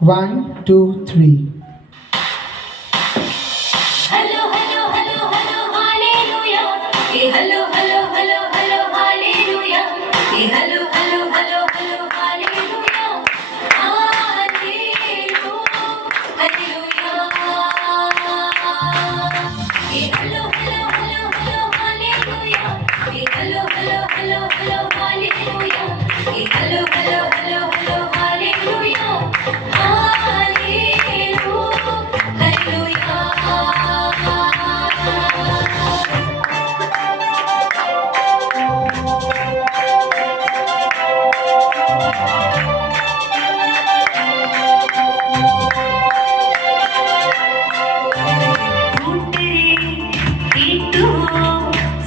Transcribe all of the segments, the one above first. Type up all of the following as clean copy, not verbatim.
One, two, three. Hello, hello, hello, hello, hallelujah. Hey, hello, hello, hello, hello, hallelujah. Hey, hello, hello, hello, hello, hallelujah. Hallelujah, hallelujah. Hey, hello, hello, hello, hello, hallelujah. Hey, hello, hello, hello, hello, hallelujah. Hey, hello, hello, hello, hello, hallelujah.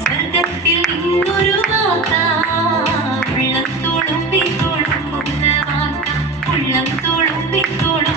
സ്വർഗത്തിൽ നിന്നൊരു വാർത്ത ഉള്ളം തുളുമ്പി തുളുമ്പുന്ന വാർത്ത ഉള്ളം തുളുമ്പി തുളുമ്പുന്ന